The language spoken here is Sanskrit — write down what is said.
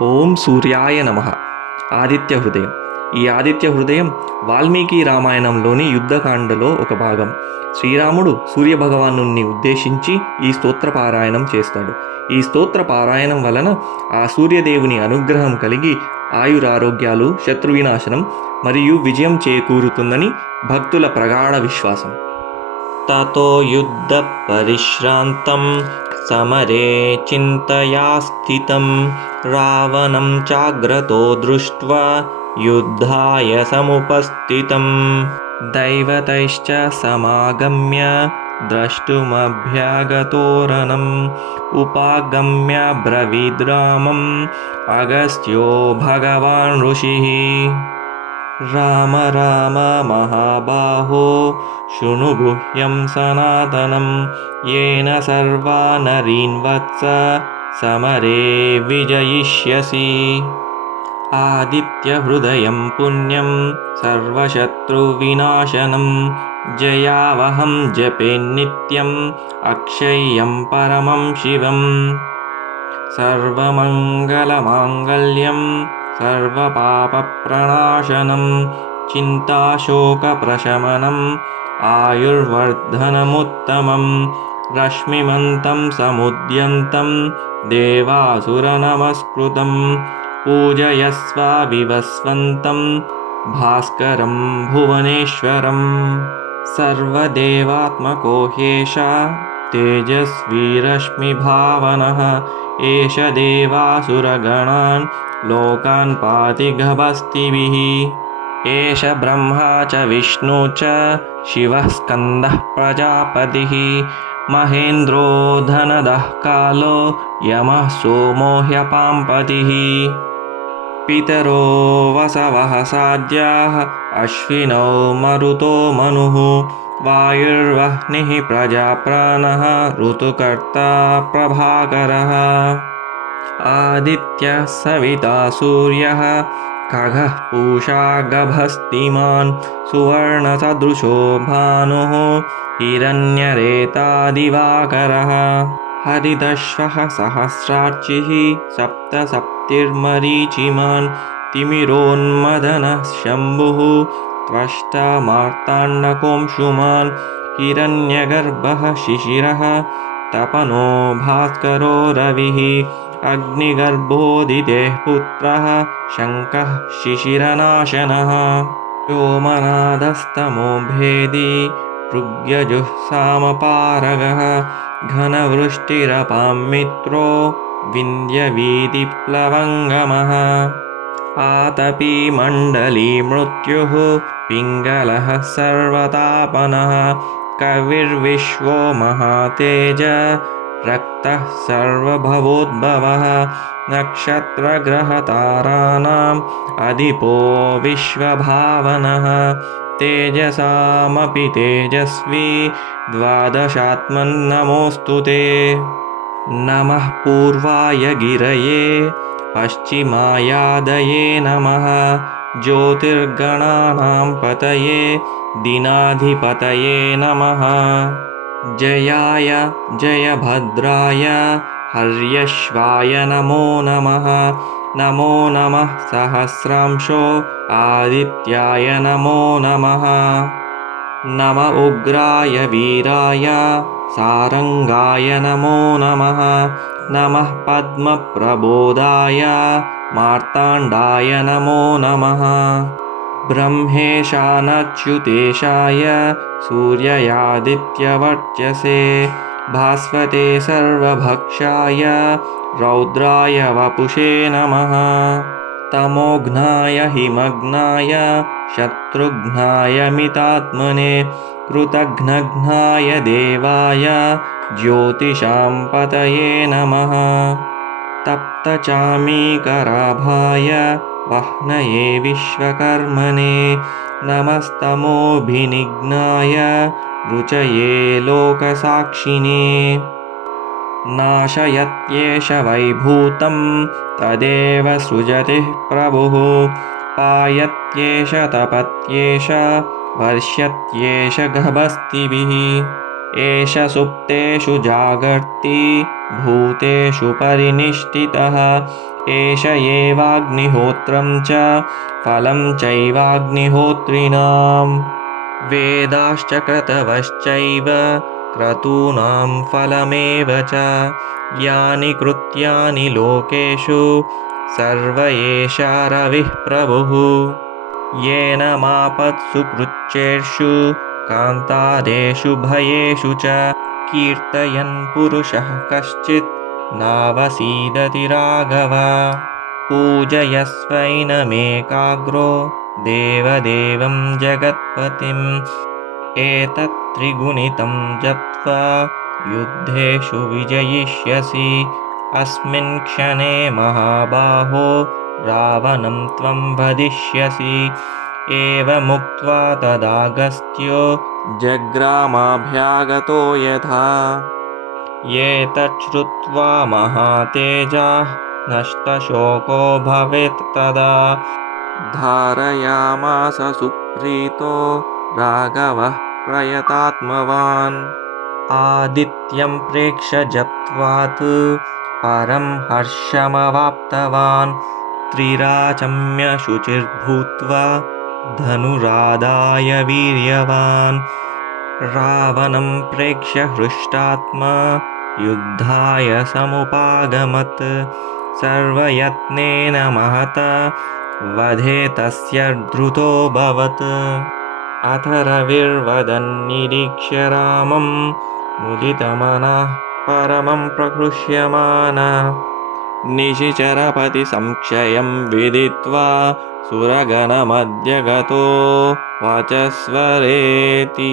ఓం సూర్యాయ నమ. ఆదిత్య హృదయం. ఈ ఆదిత్య హృదయం వాల్మీకి రామాయణంలోని యుద్ధకాండలో ఒక భాగం. శ్రీరాముడు సూర్యభగవాను ఉద్దేశించి ఈ స్తోత్ర పారాయణం చేస్తాడు. ఈ స్తోత్ర పారాయణం వలన ఆ సూర్యదేవుని అనుగ్రహం కలిగి ఆయురారోగ్యాలు శత్రువినాశనం మరియు విజయం చేకూరుతుందని భక్తుల ప్రగాఢ విశ్వాసం. తతో యుద్ధ పరిశ్రాంతం. समरे चिन्तया स्थितं रावणं चाग्रतो दृष्ट्वा युद्धाय समुपस्थितं। दैवतैश्च समागम्य द्रष्टुमभ्यागतोरणम्। उपागम्य ब्रवीद्रामम् अगस्त्यो भगवान् ऋषिः राम राम महाबाहो शृणु गुह्यं सनातनं येन सर्वा नरीन् वत्स समरे विजयिष्यसि। आदित्यहृदयं पुण्यं सर्वशत्रुविनाशनं जयावहं जपेन्नित्यम् अक्षय्यं परमं शिवम्। सर्वमङ्गलमाङ्गल्यं सर्वपापप्रणाशनं चिन्ताशोकप्रशमनम् आयुर्वर्धनमुत्तमं रश्मिमन्तं समुद्यन्तं देवासुरनमस्कृतं पूजयस्व विवस्वन्तं भास्करं भुवनेश्वरम्। सर्वदेवात्मको ह्येषा तेजस्वीरश्मिभावनः एष देवासुरगणान् लोकान् पाति गभस्तिभिः एष ब्रह्मा च विष्णु च शिवः स्कन्दः प्रजापतिः। महेन्द्रो धनदः कालो यमः सोमो ह्यपाम्पतिः। पितरो वसवः साध्याः अश्विनौ मरुतो मनुः। वायुर्वह्निः प्रजाप्राणः ऋतुकर्ता प्रभाकरः आदित्यः सविता सूर्यः खगः पूषा गभस्तिमान् सुवर्णसदृशो भानुः हिरण्यरेतादिवाकरः। हरिदश्वः सहस्रार्चिः सप्तसप्तिर्मरीचिमान् तिमिरोन्मदनः शम्भुः त्वष्टमार्ताण्डकोंशुमान् हिरण्यगर्भः शिशिरः तपनो भास्करो रविः अग्निगर्भोदितेः पुत्रः शङ्कः शिशिरनाशनः व्योमनादस्तमो भेदी ऋग्यजुःसामपारगः घनवृष्टिरपां मित्रो विन्द्यवीतिप्लवङ्गमः आतपी मण्डली मृत्युः पिङ्गलः सर्वतापनः कविर्विश्वो महातेज रक्तः सर्वभवोद्भवः नक्षत्रग्रहताराणाम् अधिपो विश्वभावनः। तेजसामपि तेजस्वी द्वादशात्मन्नमोऽस्तु ते। नमः पूर्वाय गिरये पश्चिमायादये नमः। ज्योतिर्गणानां पतये दिनाधिपतये नमः जयाय जयभद्राय हर्यश्वाय नमो नमः। नमो नमः सहस्रांशो आदित्याय नमो नमः। नम उग्राय वीराय सारङ्गाय नमो नमः। नमः पद्मप्रबोधाय मार्ताण्डाय नमो नमः ब्रह्मेशानच्युतेशाय सूर्ययादित्यवर्चसे भास्वते सर्वभक्षाय रौद्राय वपुषे नमः। तमोघ्नाय हिमग्नाय शत्रुघ्नाय मितात्मने कृतघ्नघ्नाय देवाय ज्योतिषां पतये नमः तप्तचामीकराभाय वह्नये विश्वकर्मणे नमस्तमोभिनिघ्नाय रुचये लोकसाक्षिणे। नाशयत्येष वैभूतं तदेव सृजतिः प्रभुः पायत्येष तपत्येष वर्ष्यत्येष गभस्तिभिः एष सुप्तेषु जागर्ति भूतेषु परिनिष्ठितः। एष एवाग्निहोत्रं च फलं चैवाग्निहोत्रिणाम् वेदाश्च क्रतवश्चैव क्रतूनां फलमेव च। यानि कृत्यानि लोकेषु सर्व एषा रविः प्रभुः। येन मापत्सु कृच्चेषु कान्तादेषु भयेषु च कीर्तयन् पुरुषः कश्चित् नावसीदति राघव। पूजयस्वैनमेकाग्रो देवदेवं जगत्पतिम्। एतत् त्रिगुणितं जप्त्वा युद्धेषु विजयिष्यसि। अस्मिन् क्षणे महाबाहो रावणं त्वं वदिष्यसि एवमुक्त्वा तदागस्त्यो जग्रामाभ्यागतो यथा। एतच्छ्रुत्वा महातेजाः नष्टशोको भवेत् तदा। धारयामास सुप्रीतो राघवः प्रयतात्मवान्। आदित्यं प्रेक्ष्य जप्त्वात् परं हर्षमवाप्तवान्। त्रिराचम्य शुचिर्भूत्वा धनुरादाय वीर्यवान्। रावणं प्रेक्ष्य हृष्टात्मा युद्धाय समुपागमत्। सर्वयत्नेन महता वधे तस्य धृतोऽभवत् अथ रविर्वदन्निरीक्ष्य रामं मुदितमनः परमं प्रकृष्यमाना निशिचरपतिसंक्षयं विदित्वा सुरगणमद्य गतो वचस्वरेति